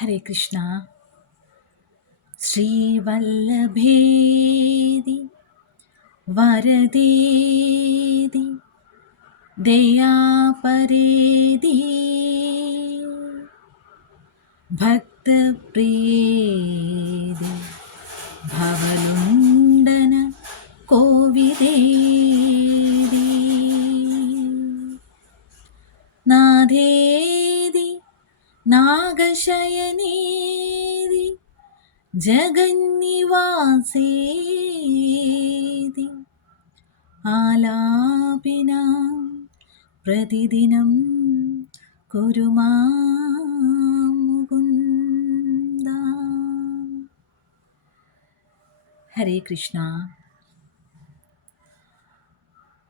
हरे कृष्णा। श्रीवल्लभेदि वरदेदि दयापरेदि भक्तप्रिये നാഗശയനേതി ജഗന്നിവാസേതി. ആലാപിന പ്രതിദിനം കുരുമാ മുകുന്ദ ഹരേ കൃഷ്ണ.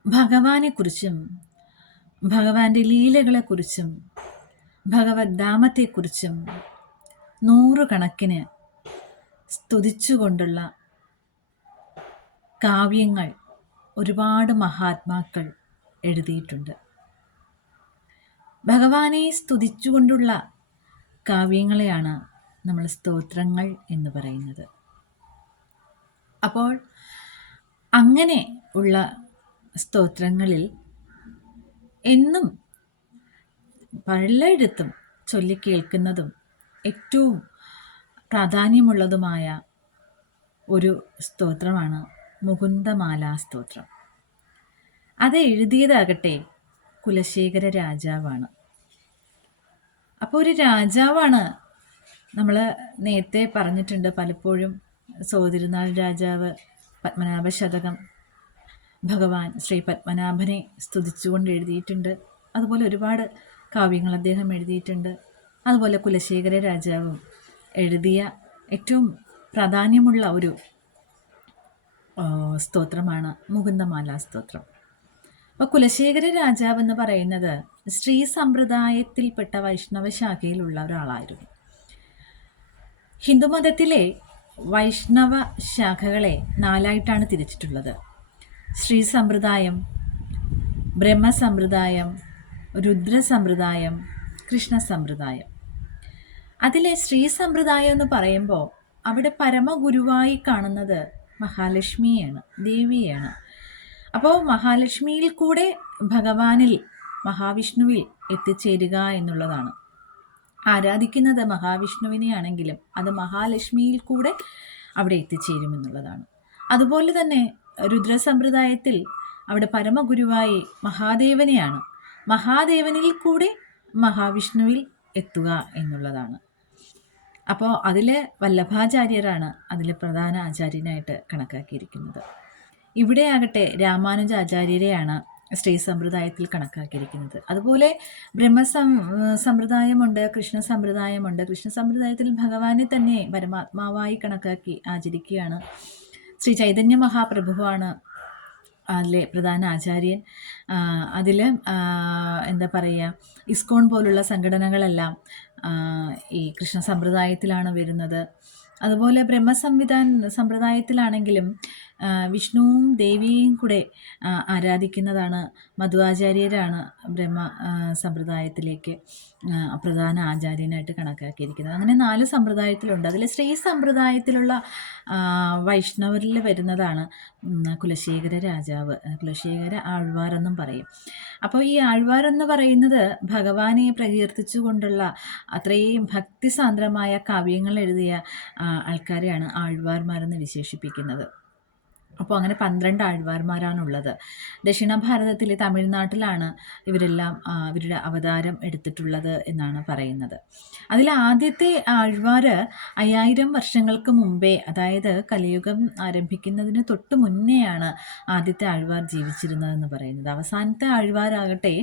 ഭഗവാനെക്കുറിച്ചും ഭഗവാന്റെ ലീലകളെക്കുറിച്ചും ഭഗവത് ധാമത്തെക്കുറിച്ചും നൂറുകണക്കിന് സ്തുതിച്ചുകൊണ്ടുള്ള കാവ്യങ്ങൾ ഒരുപാട് മഹാത്മാക്കൾ എഴുതിയിട്ടുണ്ട്. ഭഗവാനെ സ്തുതിച്ചുകൊണ്ടുള്ള കാവ്യങ്ങളെയാണ് നമ്മൾ സ്തോത്രങ്ങൾ എന്ന് പറയുന്നത്. അപ്പോൾ അങ്ങനെ ഉള്ള സ്തോത്രങ്ങളിൽ എന്നും പലയിടത്തും ചൊല്ലിക്കേൾക്കുന്നതും ഏറ്റവും പ്രാധാന്യമുള്ളതുമായ ഒരു സ്തോത്രമാണ് മുകുന്ദമാല സ്തോത്രം. അത് എഴുതിയതാകട്ടെ കുലശേഖര രാജാവാണ്. അപ്പോൾ ഒരു രാജാവാണ് നമ്മൾ നേരത്തെ പറഞ്ഞിട്ടുണ്ട് പലപ്പോഴും സോതിരുനാൾ രാജാവ് പത്മനാഭ ശതകം ഭഗവാൻ ശ്രീ പത്മനാഭനെ സ്തുതിച്ചുകൊണ്ട് എഴുതിയിട്ടുണ്ട്. അതുപോലെ ഒരുപാട് കാവ്യങ്ങൾ അദ്ദേഹം എഴുതിയിട്ടുണ്ട്. അതുപോലെ കുലശേഖര രാജാവും എഴുതിയ ഏറ്റവും പ്രാധാന്യമുള്ള ഒരു സ്തോത്രമാണ് മുകുന്ദമാല സ്തോത്രം. അപ്പോൾ കുലശേഖര രാജാവ് എന്ന് പറയുന്നത് സ്ത്രീ സമ്പ്രദായത്തിൽപ്പെട്ട വൈഷ്ണവ ശാഖയിലുള്ള ഒരാളായിരുന്നു. ഹിന്ദുമതത്തിലെ വൈഷ്ണവ ശാഖകളെ നാലായിട്ടാണ് തിരിച്ചിട്ടുള്ളത്. സ്ത്രീ സമ്പ്രദായം ബ്രഹ്മസമ്പ്രദായം രുദ്രസമ്പ്രദായം കൃഷ്ണ സമ്പ്രദായം അതിലെ ശ്രീ സമ്പ്രദായം എന്ന് പറയുമ്പോൾ അവിടെ പരമഗുരുവായി കാണുന്നത് മഹാലക്ഷ്മിയാണ് ദേവിയാണ്. അപ്പോൾ മഹാലക്ഷ്മിയിൽ കൂടെ ഭഗവാനിൽ മഹാവിഷ്ണുവിൽ എത്തിച്ചേരുക എന്നുള്ളതാണ്. ആരാധിക്കുന്നത് മഹാവിഷ്ണുവിനെയാണെങ്കിലും അത് മഹാലക്ഷ്മിയിൽ കൂടെ അവിടെ എത്തിച്ചേരുമെന്നുള്ളതാണ് അതുപോലെ തന്നെ രുദ്രസമ്പ്രദായത്തിൽ അവിടെ പരമഗുരുവായി മഹാദേവനെയാണ് മഹാദേവനിൽ കൂടി മഹാവിഷ്ണുവിൽ എത്തുക എന്നുള്ളതാണ്. അപ്പോൾ അതിൽ വല്ലഭാചാര്യരാണ് അതിലെ പ്രധാന ആചാര്യനായിട്ട് കണക്കാക്കിയിരിക്കുന്നത്. ഇവിടെ ആകട്ടെ രാമാനുജാചാര്യരെയാണ് സ്ത്രീ സമ്പ്രദായത്തിൽ കണക്കാക്കിയിരിക്കുന്നത്. അതുപോലെ ബ്രഹ്മസം സമ്പ്രദായമുണ്ട് കൃഷ്ണ സമ്പ്രദായമുണ്ട്. കൃഷ്ണ സമ്പ്രദായത്തിൽ ഭഗവാനെ തന്നെ പരമാത്മാവായി കണക്കാക്കി ആചരിക്കുകയാണ്. ശ്രീ ചൈതന്യ മഹാപ്രഭുവാണ് അതിലെ പ്രധാന ആചാര്യൻ. അതിൽ എന്താ പറയുക ഇസ്കോൺ പോലുള്ള സംഘടനകളെല്ലാം ഈ കൃഷ്ണ സമ്പ്രദായത്തിലാണ് വരുന്നത്. അതുപോലെ ബ്രഹ്മസംവിധാൻ സമ്പ്രദായത്തിലാണെങ്കിലും വിഷ്ണുവും ദേവിയെയും കൂടെ ആരാധിക്കുന്നതാണ് മധുവാചാര്യരാണ് ബ്രഹ്മ സമ്പ്രദായത്തിലേക്ക് പ്രധാന ആചാര്യനായിട്ട് കണക്കാക്കിയിരിക്കുന്നത്. അങ്ങനെ നാല് സമ്പ്രദായത്തിലുണ്ട്. അതിൽ ശ്രീ സമ്പ്രദായത്തിലുള്ള വൈഷ്ണവരിൽ വരുന്നതാണ് കുലശേഖര രാജാവ്. കുലശേഖര ആഴ്വാർ എന്നും പറയും. അപ്പോൾ ഈ ആഴ്വാർ എന്ന് പറയുന്നത് ഭഗവാനെ പ്രകീർത്തിച്ചുകൊണ്ടുള്ള അത്രയും ഭക്തിസാന്ദ്രമായ കാവ്യങ്ങൾ എഴുതിയ ആൾക്കാരെയാണ് ആഴ്വാർമാരെന്ന് വിശേഷിപ്പിക്കുന്നത്. അപ്പോൾ അങ്ങനെ പന്ത്രണ്ട് ആഴ്വാർമാരാണുള്ളത്. ദക്ഷിണ ഭാരതത്തിലെ തമിഴ്നാട്ടിലാണ് ഇവരെല്ലാം ഇവരുടെ അവതാരം എടുത്തിട്ടുള്ളത് എന്നാണ് പറയുന്നത്. അതിൽ ആദ്യത്തെ ആഴ്വാർ അയ്യായിരം വർഷങ്ങൾക്ക് മുമ്പേ അതായത് കലയുഗം ആരംഭിക്കുന്നതിന് തൊട്ട് മുന്നേയാണ് ആദ്യത്തെ ആഴ്വാർ ജീവിച്ചിരുന്നതെന്ന് പറയുന്നത്. അവസാനത്തെ ആഴ്വാരാകട്ടെ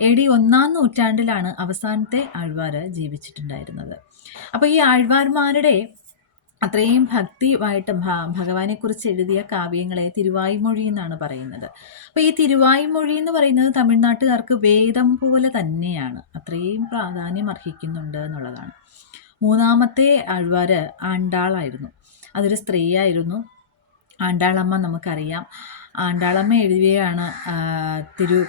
എ ഡി ഒന്നാം നൂറ്റാണ്ടിലാണ് അവസാനത്തെ ആഴ്വാർ ജീവിച്ചിട്ടുണ്ടായിരുന്നത്. അപ്പോൾ ഈ ആഴ്വാർമാരുടെ അത്രയും ഭക്തിയുമായിട്ട് ഭഗവാനെക്കുറിച്ച് എഴുതിയ കാവ്യങ്ങളെ തിരുവായ്മൊഴി എന്നാണ് പറയുന്നത്. അപ്പോൾ ഈ തിരുവായ്മൊഴി എന്ന് പറയുന്നത് തമിഴ്നാട്ടുകാർക്ക് വേദം പോലെ തന്നെയാണ്. അത്രയും പ്രാധാന്യം അർഹിക്കുന്നുണ്ട് എന്നുള്ളതാണ്. മൂന്നാമത്തെ ആഴ്വാർ ആണ്ടാളായിരുന്നു. അതൊരു സ്ത്രീയായിരുന്നു. ആണ്ടാളമ്മ നമുക്കറിയാം. ആണ്ടാളമ്മ എഴുതിയാണ് തിരു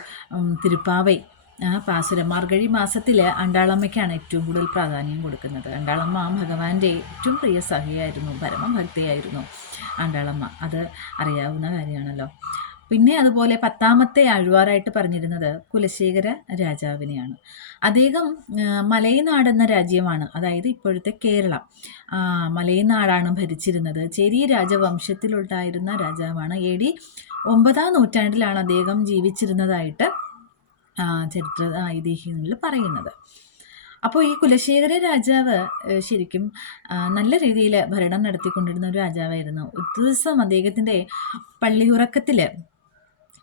തിരുപ്പാവൈ. ആ പാസുരം മാർഗഴി മാസത്തിൽ അണ്ടാളമ്മയ്ക്കാണ് ഏറ്റവും കൂടുതൽ പ്രാധാന്യം കൊടുക്കുന്നത്. അണ്ടാളമ്മ ഭഗവാന്റെ ഏറ്റവും പ്രിയ സഖിയായിരുന്നു പരമഭക്തിയായിരുന്നു അണ്ടാളമ്മ. അത് അറിയാവുന്ന കാര്യമാണല്ലോ. പിന്നെ അതുപോലെ പത്താമത്തെ ആഴ്വാറായിട്ട് പറഞ്ഞിരുന്നത് കുലശേഖര രാജാവിനെയാണ്. അദ്ദേഹം മലയനാട് എന്ന രാജ്യമാണ് അതായത് ഇപ്പോഴത്തെ കേരളം. മലയനാടാണ് ഭരിച്ചിരുന്നത്. ചെറിയ രാജവംശത്തിലുണ്ടായിരുന്ന രാജാവാണ് എ ഡി ഒമ്പതാം നൂറ്റാണ്ടിലാണ് അദ്ദേഹം ജീവിച്ചിരുന്നതായിട്ട് ചരിത്ര ഐതിഹ്യങ്ങളിൽ പറയുന്നത്. അപ്പോൾ ഈ കുലശേഖര രാജാവ് ശരിക്കും നല്ല രീതിയിൽ ഭരണം നടത്തിക്കൊണ്ടിരുന്ന ഒരു രാജാവായിരുന്നു. ഒരു ദിവസം അദ്ദേഹത്തിന്റെ പള്ളിയുറക്കത്തിൽ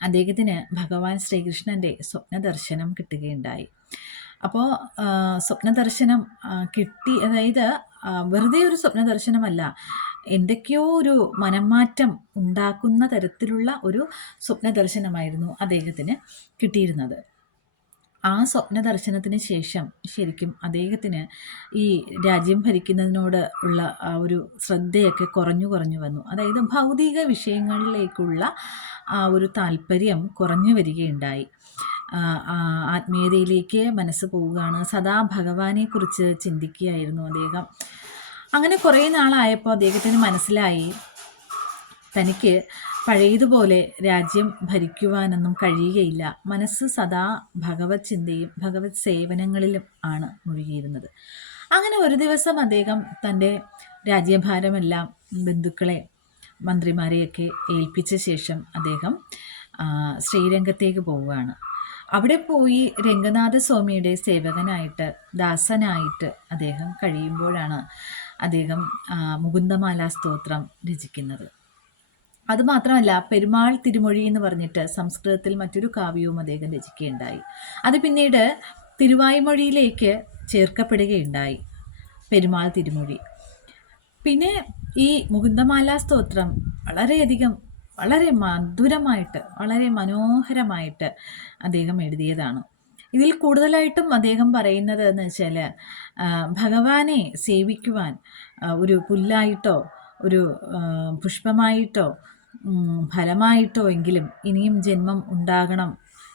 അദ്ദേഹത്തിന് ഭഗവാൻ ശ്രീകൃഷ്ണന്റെ സ്വപ്ന ദർശനം കിട്ടുകയുണ്ടായി അപ്പോൾ സ്വപ്ന ദർശനം കിട്ടി അതായത് വെറുതെ ഒരു സ്വപ്ന ദർശനമല്ല എന്തൊക്കെയോ ഒരു മനംമാറ്റം ഉണ്ടാക്കുന്ന തരത്തിലുള്ള ഒരു സ്വപ്ന ദർശനമായിരുന്നു അദ്ദേഹത്തിന് കിട്ടിയിരുന്നത്. ആ സ്വപ്ന ദർശനത്തിന് ശേഷം ശരിക്കും അദ്ദേഹത്തിന് ഈ രാജ്യം ഭരിക്കുന്നതിനോട് ഉള്ള ആ ഒരു ശ്രദ്ധയൊക്കെ കുറഞ്ഞു കുറഞ്ഞു വന്നു. അതായത് ഭൗതിക വിഷയങ്ങളിലേക്കുള്ള ആ ഒരു താല്പര്യം കുറഞ്ഞു വരികയുണ്ടായി. ആത്മീയതയിലേക്ക് മനസ്സ് പോവുകയാണ്. സദാ ഭഗവാനെക്കുറിച്ച് ചിന്തിക്കുകയായിരുന്നു അദ്ദേഹം. അങ്ങനെ കുറേ നാളായപ്പോൾ അദ്ദേഹത്തിന് മനസ്സിലായി തനിക്ക് പഴയതുപോലെ രാജ്യം ഭരിക്കുവാനൊന്നും കഴിയുകയില്ല. മനസ്സ് സദാ ഭഗവത് ചിന്തയും ഭഗവത് സേവനങ്ങളിലും ആണ് മുഴുകിയിരുന്നത്. അങ്ങനെ ഒരു ദിവസം അദ്ദേഹം തന്റെ രാജ്യഭാരമെല്ലാം ബന്ധുക്കളെ മന്ത്രിമാരെയൊക്കെ ഏൽപ്പിച്ച ശേഷം അദ്ദേഹം ശ്രീരംഗത്തേക്ക് പോവുകയാണ്. അവിടെ പോയി രംഗനാഥ സ്വാമിയുടെ സേവകനായിട്ട് ദാസനായിട്ട് അദ്ദേഹം കഴിയുമ്പോഴാണ് അദ്ദേഹം മുകുന്ദമാല സ്തോത്രം രചിക്കുന്നത്. അതുമാത്രമല്ല പെരുമാൾ തിരുമൊഴി എന്ന് പറഞ്ഞിട്ട് സംസ്കൃതത്തിൽ മറ്റൊരു കാവ്യവും അദ്ദേഹം രചിക്കുകയുണ്ടായി. അത് പിന്നീട് തിരുവായ്മൊഴിയിലേക്ക് ചേർക്കപ്പെടുകയുണ്ടായി പെരുമാൾ തിരുമൊഴി. പിന്നെ ഈ മുകുന്ദമാല സ്തോത്രം വളരെയധികം വളരെ മധുരമായിട്ട് വളരെ മനോഹരമായിട്ട് അദ്ദേഹം എഴുതിയതാണ്. ഇതിൽ കൂടുതലായിട്ടും അദ്ദേഹം പറയുന്നത് എന്ന് വെച്ചാൽ ഭഗവാനെ സേവിക്കുവാൻ ഒരു പുല്ലായിട്ടോ ഒരു പുഷ്പമായിട്ടോ ഫലമായിട്ടോ എങ്കിലും ഇനിയും ജന്മം ഉണ്ടാകണം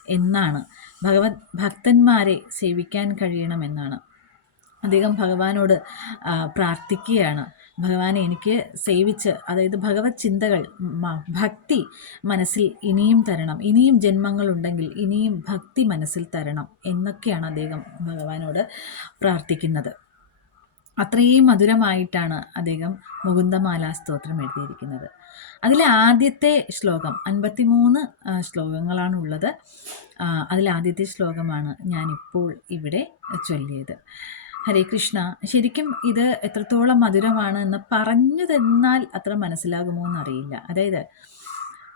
എന്നാണ്. ഭഗവത് ഭക്തന്മാരെ സേവിക്കാൻ കഴിയണം എന്നാണ്. അദ്ദേഹം ഭഗവാനോട് പ്രാർത്ഥിക്കുകയാണ്. ഭഗവാനെ എനിക്ക് സേവിച്ച് അതായത് ഭഗവത് ചിന്തകൾ ഭക്തി മനസ്സിൽ ഇനിയും തരണം. ഇനിയും ജന്മങ്ങളുണ്ടെങ്കിൽ ഇനിയും ഭക്തി മനസ്സിൽ തരണം എന്നൊക്കെയാണ് അദ്ദേഹം ഭഗവാനോട് പ്രാർത്ഥിക്കുന്നത്. അത്രയും മധുരമായിട്ടാണ് അദ്ദേഹം മുകുന്ദമാല സ്തോത്രം എഴുതിയിരിക്കുന്നത്. അതിലെ ആദ്യത്തെ ശ്ലോകം അൻപത്തിമൂന്ന് ശ്ലോകങ്ങളാണ് ഉള്ളത് അതിലെ ആദ്യത്തെ ശ്ലോകമാണ് ഞാനിപ്പോൾ ഇവിടെ ചൊല്ലിയത്. ഹരേ കൃഷ്ണ ശരിക്കും ഇത് എത്രത്തോളം മധുരമാണ് എന്ന് പറഞ്ഞു തന്നാൽ അത്ര മനസ്സിലാകുമോ എന്നറിയില്ല. അതായത്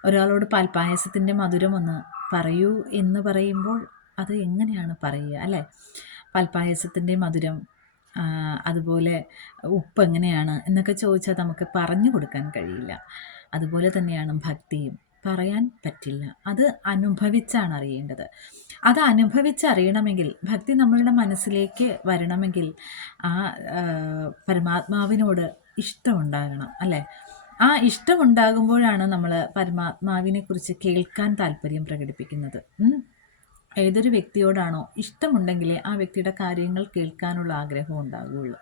ഒരാളോട് പാൽപ്പായസത്തിന്റെ മധുരം ഒന്ന് പറയൂ എന്ന് പറയുമ്പോൾ അത് എങ്ങനെയാണ് പറയുക അല്ലേ? പാൽപ്പായസത്തിന്റെ മധുരം അതുപോലെ ഉപ്പ് എങ്ങനെയാണ് എന്നൊക്കെ ചോദിച്ചാൽ നമുക്ക് പറഞ്ഞു കൊടുക്കാൻ കഴിയില്ല. അതുപോലെ തന്നെയാണ് ഭക്തിയും. പറയാൻ പറ്റില്ല. അത് അനുഭവിച്ചാണ് അറിയേണ്ടത്. അത് അനുഭവിച്ചറിയണമെങ്കിൽ ഭക്തി നമ്മളുടെ മനസ്സിലേക്ക് വരണമെങ്കിൽ ആ പരമാത്മാവിനോട് ഇഷ്ടമുണ്ടാകണം അല്ലേ? ആ ഇഷ്ടമുണ്ടാകുമ്പോഴാണ് നമ്മൾ പരമാത്മാവിനെ കുറിച്ച് കേൾക്കാൻ താല്പര്യം പ്രകടിപ്പിക്കുന്നത്. ഏതൊരു വ്യക്തിയോടാണോ ഇഷ്ടമുണ്ടെങ്കിലേ ആ വ്യക്തിയുടെ കാര്യങ്ങൾ കേൾക്കാനുള്ള ആഗ്രഹം ഉണ്ടാകുകയുള്ളൂ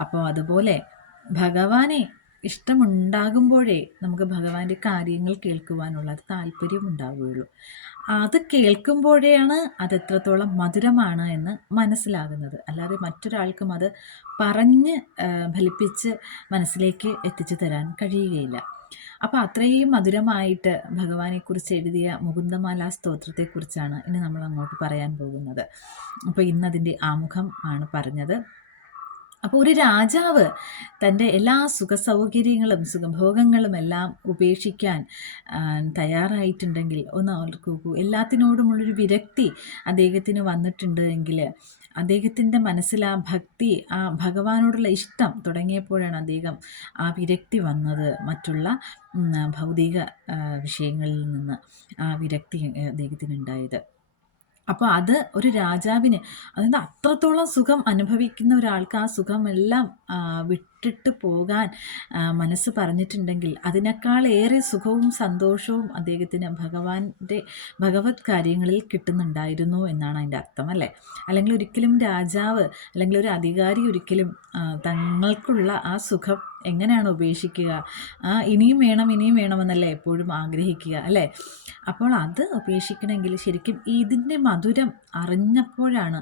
അപ്പോൾ അതുപോലെ ഭഗവാനെ ഇഷ്ടമുണ്ടാകുമ്പോഴേ നമുക്ക് ഭഗവാന്റെ കാര്യങ്ങൾ കേൾക്കുവാനുള്ള താല്പര്യം ഉണ്ടാവുകയുള്ളൂ. അത് കേൾക്കുമ്പോഴേയാണ് അത് എത്രത്തോളം മധുരമാണ് എന്ന് മനസ്സിലാകുന്നത്. അല്ലാതെ മറ്റൊരാൾക്കും അത് പറഞ്ഞ് ഫലിപ്പിച്ച് മനസ്സിലേക്ക് എത്തിച്ചു തരാൻ കഴിയുകയില്ല. അപ്പോൾ അത്രയും മധുരമായിട്ട് ഭഗവാനെക്കുറിച്ച് എഴുതിയ മുകുന്ദമാല സ്തോത്രത്തെക്കുറിച്ചാണ് ഇനി നമ്മൾ അങ്ങോട്ട് പറയാൻ പോകുന്നത്. അപ്പോൾ ഇന്നതിന്റെ ആമുഖം ആണ് പറഞ്ഞത്. അപ്പോൾ ഒരു രാജാവ് തന്റെ എല്ലാ സുഖസൗകര്യങ്ങളും സുഖഭോഗങ്ങളും എല്ലാം ഉപേക്ഷിക്കാൻ തയ്യാറായിട്ടുണ്ടെങ്കിൽ ഒന്ന് ഓർക്കൂ എല്ലാത്തിനോടുമുള്ളൊരു വിരക്തി അദ്ദേഹത്തിന് വന്നിട്ടുണ്ട് എങ്കിൽ അദ്ദേഹത്തിന്റെ മനസ്സിൽ ആ ഭക്തി ആ ഭഗവാനോടുള്ള ഇഷ്ടം തുടങ്ങിയപ്പോഴാണ് അദ്ദേഹം ആ വിരക്തി വന്നത് മറ്റുള്ള ഭൗതിക വിഷയങ്ങളിൽ നിന്ന് ആ വിരക്തി അദ്ദേഹത്തിനുണ്ടായത്. അപ്പോൾ അത് ഒരു രാജാവിന് അതായത് അത്രത്തോളം സുഖം അനുഭവിക്കുന്ന ഒരാൾക്ക് ആ സുഖമെല്ലാം വിട്ട് വിട്ടിട്ട് പോകാൻ മനസ്സ് പറഞ്ഞിട്ടുണ്ടെങ്കിൽ അതിനേക്കാൾ ഏറെ സുഖവും സന്തോഷവും അദ്ദേഹത്തിന് ഭഗവാന്റെ ഭഗവത് കാര്യങ്ങളിൽ കിട്ടുന്നുണ്ടായിരുന്നു എന്നാണ് അതിന്റെ അർത്ഥം അല്ലേ? അല്ലെങ്കിൽ ഒരിക്കലും രാജാവ് അല്ലെങ്കിൽ ഒരു അധികാരി ഒരിക്കലും തങ്ങൾക്കുള്ള ആ സുഖം എങ്ങനെയാണ് ഉപേക്ഷിക്കുക? ഇനിയും വേണം ഇനിയും വേണമെന്നല്ലേ എപ്പോഴും ആഗ്രഹിക്കുക അല്ലേ? അപ്പോൾ അത് ഉപേക്ഷിക്കണമെങ്കിൽ ശരിക്കും ഇതിന്റെ മധുരം അറിഞ്ഞപ്പോഴാണ്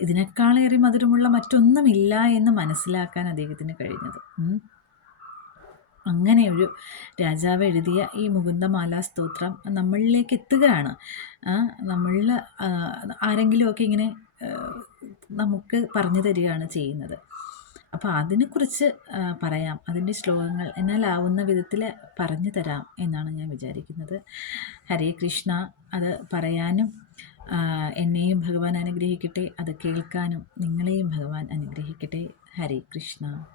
ഇതിനേക്കാളേറെ മധുരമുള്ള മറ്റൊന്നുമില്ല എന്ന് മനസ്സിലാക്കാൻ അദ്ദേഹത്തിന് കഴിഞ്ഞത്. ഒരു രാജാവ് എഴുതിയ ഈ മുകുന്ദമാല സ്തോത്രം നമ്മളിലേക്ക് എത്തുകയാണ്. നമ്മളിൽ ആരെങ്കിലുമൊക്കെ ഇങ്ങനെ നമുക്ക് പറഞ്ഞു തരികയാണ് ചെയ്യുന്നത്. അപ്പോൾ അതിനെക്കുറിച്ച് പറയാം. അതിന്റെ ശ്ലോകങ്ങൾ എന്നാലാവുന്ന വിധത്തിൽ പറഞ്ഞു തരാം എന്നാണ് ഞാൻ വിചാരിക്കുന്നത്. ഹരേ കൃഷ്ണ അത് പറയാനും എന്നെയും ഭഗവാൻ അനുഗ്രഹിക്കട്ടെ അത് കേൾക്കാനും നിങ്ങളെയും ഭഗവാൻ അനുഗ്രഹിക്കട്ടെ. ഹരേ കൃഷ്ണ.